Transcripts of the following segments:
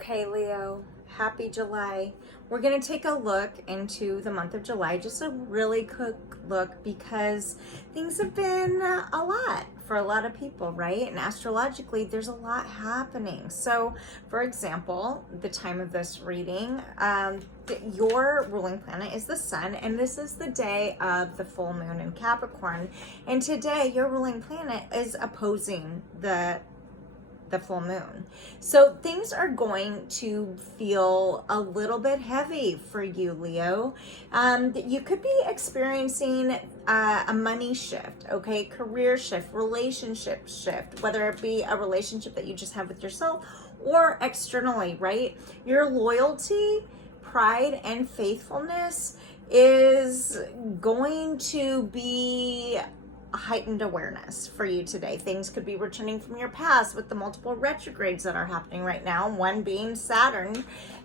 Okay, Leo, happy July. We're going to take a look into the month of July, just a really quick look because things have been a lot for a lot of people, right? And astrologically, there's a lot happening. So, for example, the time of this reading, your ruling planet is the sun, and this is the day of the full moon in Capricorn. And today, your ruling planet is opposing the full moon. So things are going to feel a little bit heavy for you, Leo. You could be experiencing a money shift, okay? Career shift, relationship shift, whether it be a relationship that you just have with yourself or externally, right? Your loyalty, pride, and faithfulness is going to be a heightened awareness for you today. Things could be returning from your past with the multiple retrogrades that are happening right now, one being Saturn.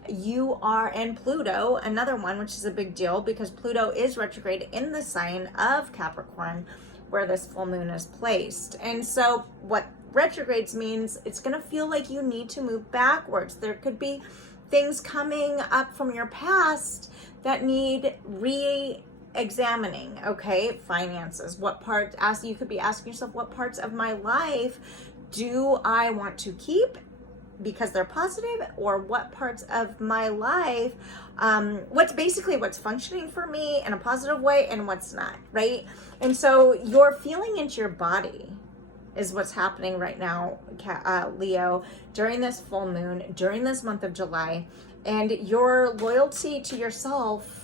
You are in Pluto, another one, which is a big deal because Pluto is retrograde in the sign of Capricorn where this full moon is placed. And so what retrogrades means, it's going to feel like you need to move backwards. There could be things coming up from your past that need examining, okay? Finances, you could be asking yourself, what parts of my life do I want to keep because they're positive, or what parts of my life, what's functioning for me in a positive way and what's not, right? And so you're feeling into your body is what's happening right now, Leo, during this full moon, during this month of July, and your loyalty to yourself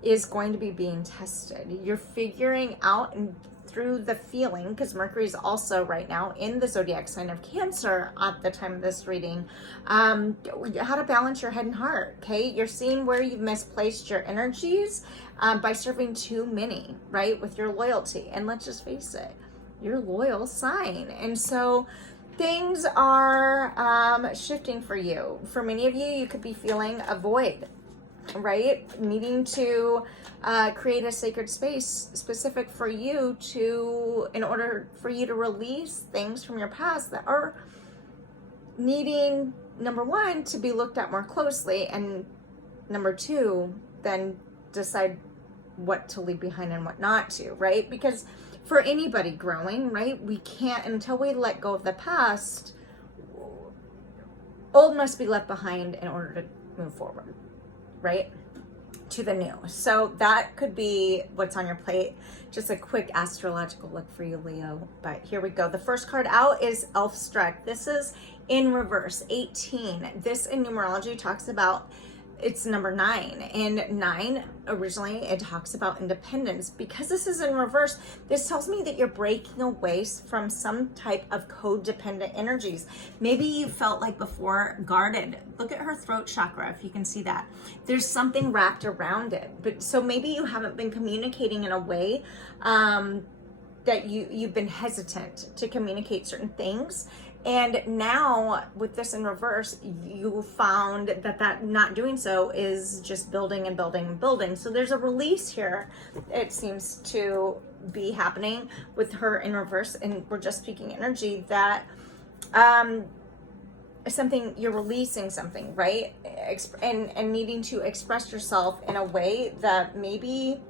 is going to be being tested. You're figuring out and through the feeling, because Mercury is also right now in the zodiac sign of Cancer at the time of this reading, how to balance your head and heart, okay? You're seeing where you've misplaced your energies by serving too many, right, with your loyalty. And let's just face it, you're a loyal sign. And so things are shifting for you. For many of you, you could be feeling a void, right? Needing to create a sacred space specific for you in order for you to release things from your past that are needing, number one, to be looked at more closely, and number two, then decide what to leave behind and what not to, right? Because for anybody growing, right, we can't, until we let go of the past, old must be left behind in order to move forward, right, to the new. So that could be what's on your plate. Just a quick astrological look for you, Leo. But here we go. The first card out is Elf Struck. This is in reverse, 18. This in numerology talks about, it's number 9. And 9, originally, it talks about independence. Because this is in reverse, this tells me that you're breaking away from some type of codependent energies. Maybe you felt like before guarded. Look at her throat chakra, if you can see that. There's something wrapped around it. But so maybe you haven't been communicating in a way that you've been hesitant to communicate certain things. And now with this in reverse, you found that not doing so is just building and building and building. So there's a release here. It seems to be happening with her in reverse. And we're just speaking energy that something, you're releasing something, right? And needing to express yourself in a way that maybe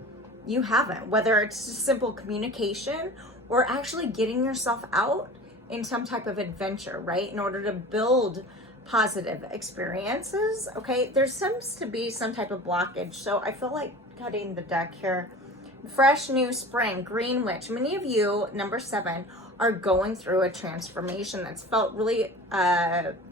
you haven't, whether it's simple communication or actually getting yourself out in some type of adventure, right? In order to build positive experiences, okay? There seems to be some type of blockage. So I feel like cutting the deck here. Fresh new spring, Green Witch. Many of you, number 7, are going through a transformation that's felt really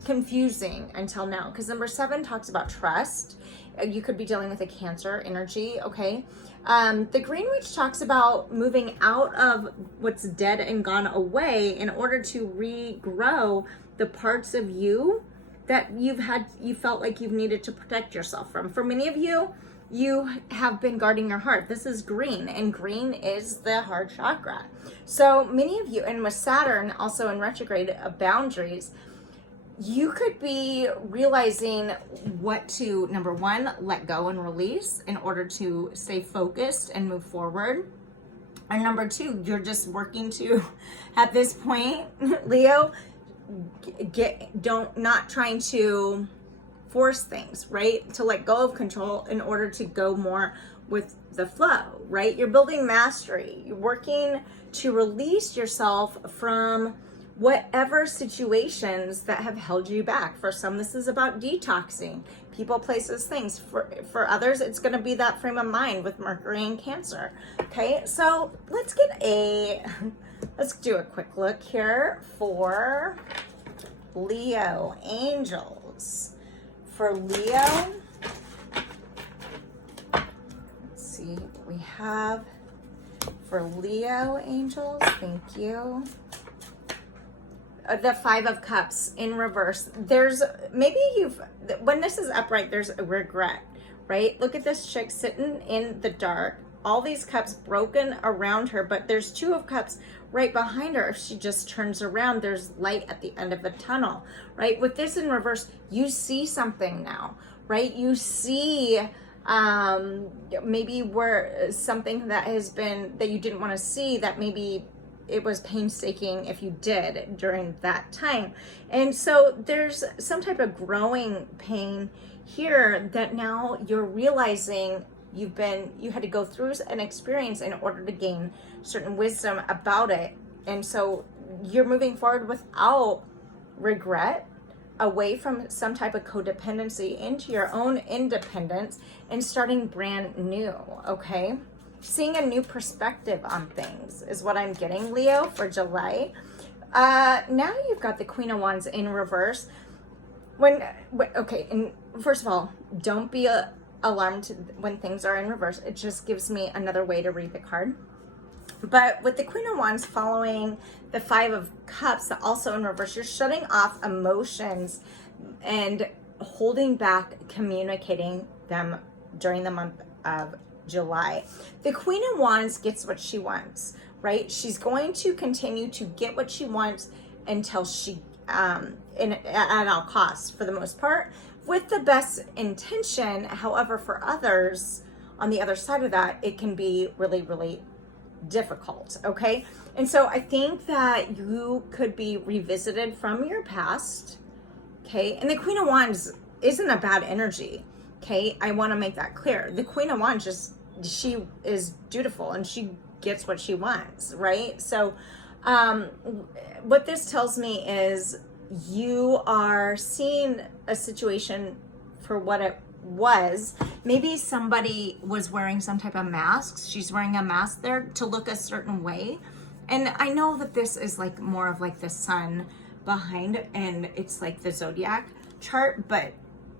confusing until now. Because number 7 talks about trust. You could be dealing with a Cancer energy, okay? The Green Witch talks about moving out of what's dead and gone away in order to regrow the parts of you that you felt like you've needed to protect yourself from. For many of you, you have been guarding your heart. This is green, and green is the heart chakra. So many of you, and with Saturn also in retrograde of boundaries, you could be realizing what to, number 1, let go and release in order to stay focused and move forward. And number 2, you're just working to, at this point, Leo, not trying to force things, right? To let go of control in order to go more with the flow, right? You're building mastery. You're working to release yourself from whatever situations that have held you back. For some, this is about detoxing people, places, things. For others, it's going to be that frame of mind with Mercury and Cancer. Okay, so let's do a quick look here for Leo angels. For Leo, let's see what we have for Leo angels. Thank you. The Five of Cups in reverse. There's maybe when this is upright, there's a regret, right? Look at this chick sitting in the dark, all these cups broken around her, but there's Two of Cups right behind her. If she just turns around, there's light at the end of the tunnel, right? With this in reverse, you see something now, right? You see maybe where something that has been, that you didn't want to see, that maybe it was painstaking if you did during that time. And so there's some type of growing pain here that now you're realizing you had to go through an experience in order to gain certain wisdom about it. And so you're moving forward without regret, away from some type of codependency into your own independence and starting brand new, okay? Seeing a new perspective on things is what I'm getting, Leo, for July. Now you've got the Queen of Wands in reverse. Okay, and first of all, don't be alarmed when things are in reverse. It just gives me another way to read the card. But with the Queen of Wands following the Five of Cups, also in reverse, you're shutting off emotions and holding back communicating them during the month of July. The Queen of Wands gets what she wants, right? She's going to continue to get what she wants until she, at all costs for the most part, with the best intention. However, for others, on the other side of that, it can be really, really difficult, okay? And so I think that you could be revisited from your past, okay? And the Queen of Wands isn't a bad energy, okay? I want to make that clear. The Queen of Wands she is dutiful and she gets what she wants, right? So what this tells me is you are seeing a situation for what it was. Maybe somebody was wearing some type of mask. She's wearing a mask there to look a certain way. And I know that this is like more of like the sun behind and it's like the zodiac chart, but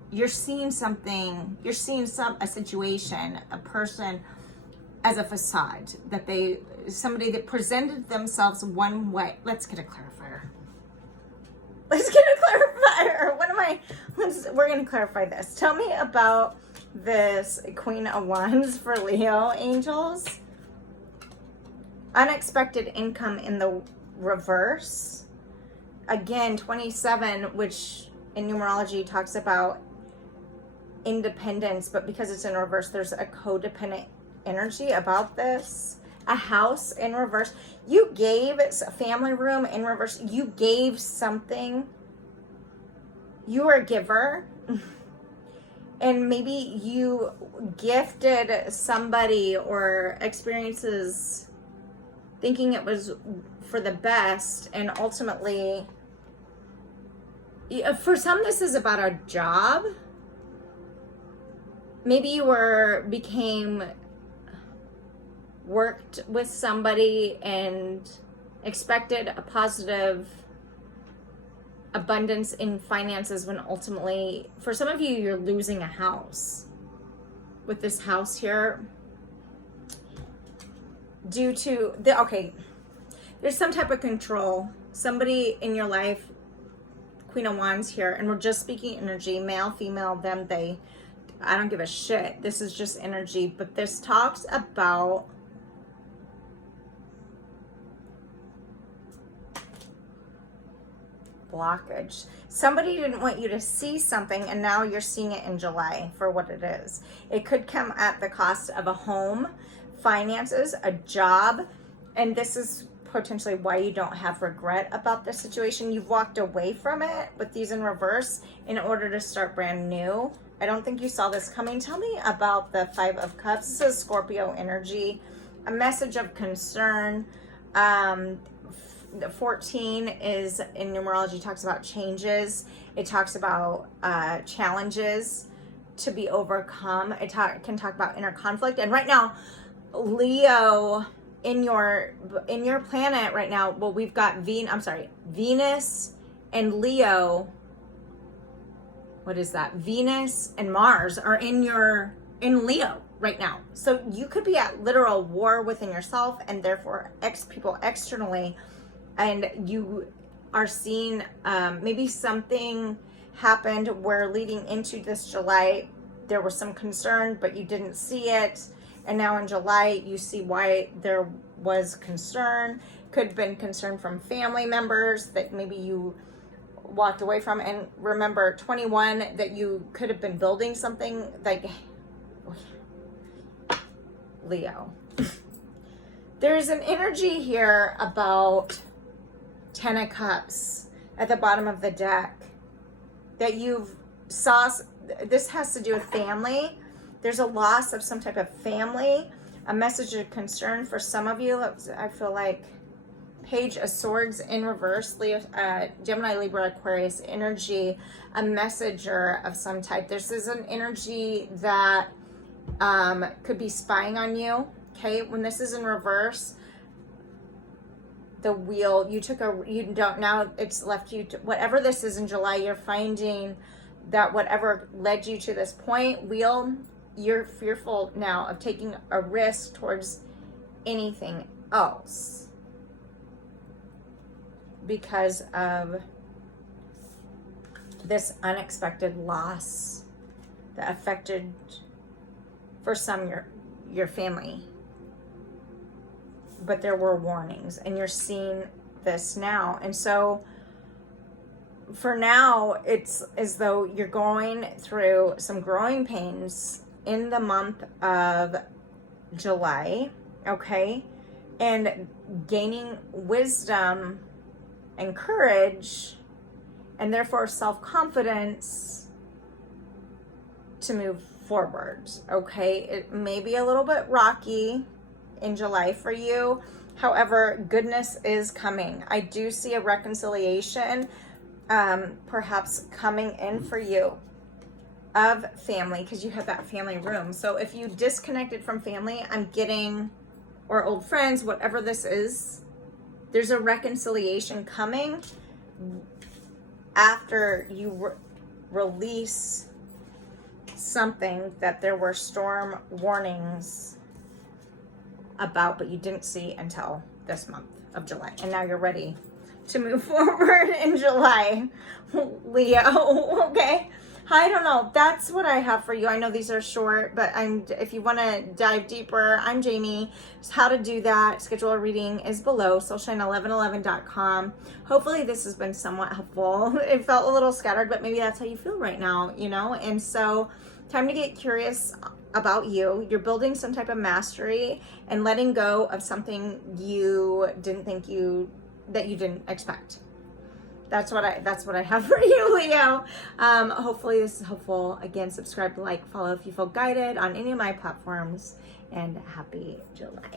you're seeing something, a situation, a person as a facade, somebody that presented themselves one way. Let's get a clarifier. We're going to clarify this. Tell me about this Queen of Wands for Leo angels. Unexpected income in the reverse. Again, 27, which in numerology talks about independence, but because it's in reverse, there's a codependent energy about this. A house in reverse. You gave a family room in reverse. You gave something. You are a giver. And maybe you gifted somebody or experiences thinking it was for the best, and ultimately, for some, this is about a job. Maybe you worked with somebody and expected a positive abundance in finances when ultimately, for some of you, you're losing a house. With this house here, due to there's some type of control. Somebody in your life, Queen of Wands here, and we're just speaking energy, male, female, them, they. I don't give a shit. This is just energy, but this talks about blockage. Somebody didn't want you to see something, and now you're seeing it in July for what it is. It could come at the cost of a home, finances, a job, and this is potentially why you don't have regret about this situation. You've walked away from it with these in reverse in order to start brand new. I don't think you saw this coming. Tell me about the Five of Cups. This is Scorpio energy, a message of concern. 14 is in numerology, talks about changes. It talks about challenges to be overcome. It can talk about inner conflict. And right now, Leo, in your planet right now, well, we've got Venus and Leo. What is that? Venus and Mars are in Leo right now. So you could be at literal war within yourself and therefore people externally, and you are seeing maybe something happened where leading into this July there was some concern, but you didn't see it, and now in July you see why there was concern. Could have been concern from family members that maybe you walked away from. And remember, 21, that you could have been building something like Leo. There's an energy here about 10 of Cups at the bottom of the deck that you've saw. This has to do with family. There's a loss of some type of family, a message of concern for some of you. I feel like Page of Swords in reverse, Leo, Gemini, Libra, Aquarius energy, a messenger of some type. This is an energy that could be spying on you. Okay, when this is in reverse, the wheel, now it's left you to, whatever this is in July, you're finding that whatever led you to this point, wheel, you're fearful now of taking a risk towards anything else because of this unexpected loss that affected, for some, your family. But there were warnings, and you're seeing this now. And so for now, it's as though you're going through some growing pains in the month of July, okay? And gaining wisdom and courage, and therefore self-confidence to move forward, okay? It may be a little bit rocky in July for you. However, goodness is coming. I do see a reconciliation perhaps coming in for you of family, because you have that family room. So if you disconnected from family, I'm getting, or old friends, whatever this is, there's a reconciliation coming after you release something that there were storm warnings about, but you didn't see until this month of July. And now you're ready to move forward in July, Leo, okay? I don't know. That's what I have for you. I know these are short, but if you want to dive deeper, I'm Jamie. How to do that, schedule a reading is below, soulshine1111.com. Hopefully this has been somewhat helpful. It felt a little scattered, but maybe that's how you feel right now, you know? And so time to get curious about you. You're building some type of mastery and letting go of something you didn't think that you didn't expect. That's what I have for you, Leo. Hopefully this is helpful. Again, subscribe, like, follow if you feel guided on any of my platforms, and happy July.